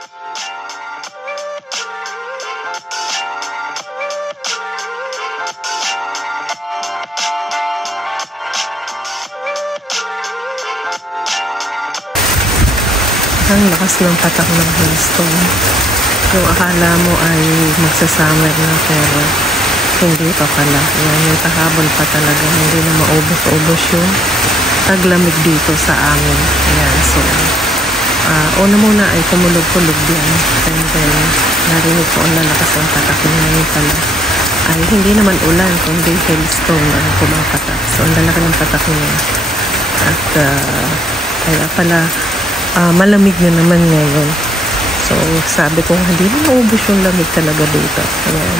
Ang lakas ng patak ng hailstone. Yung akala mo ay magsasummer na, pero hindi pa pala. Yan, yung tahabol pa talaga. Hindi na maubos-ubos yung taglamig dito sa amin. Yan, so una muna ay kumulog-kulog yan. And then narinig ko ang lalakas ng patak ngayon pala. Ay hindi naman ulan, kundi hailstone ang pumapatak. So ang lalaki ng patak niya. At kaya pala malamig na naman ngayon. So sabi ko, hindi na maubos yung lamig talaga dito. Ayan.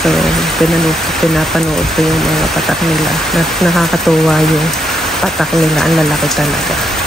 So pinapanood ko yung mga patak nila. Nakakatuwa yung patak nila. Ang lalaki talaga.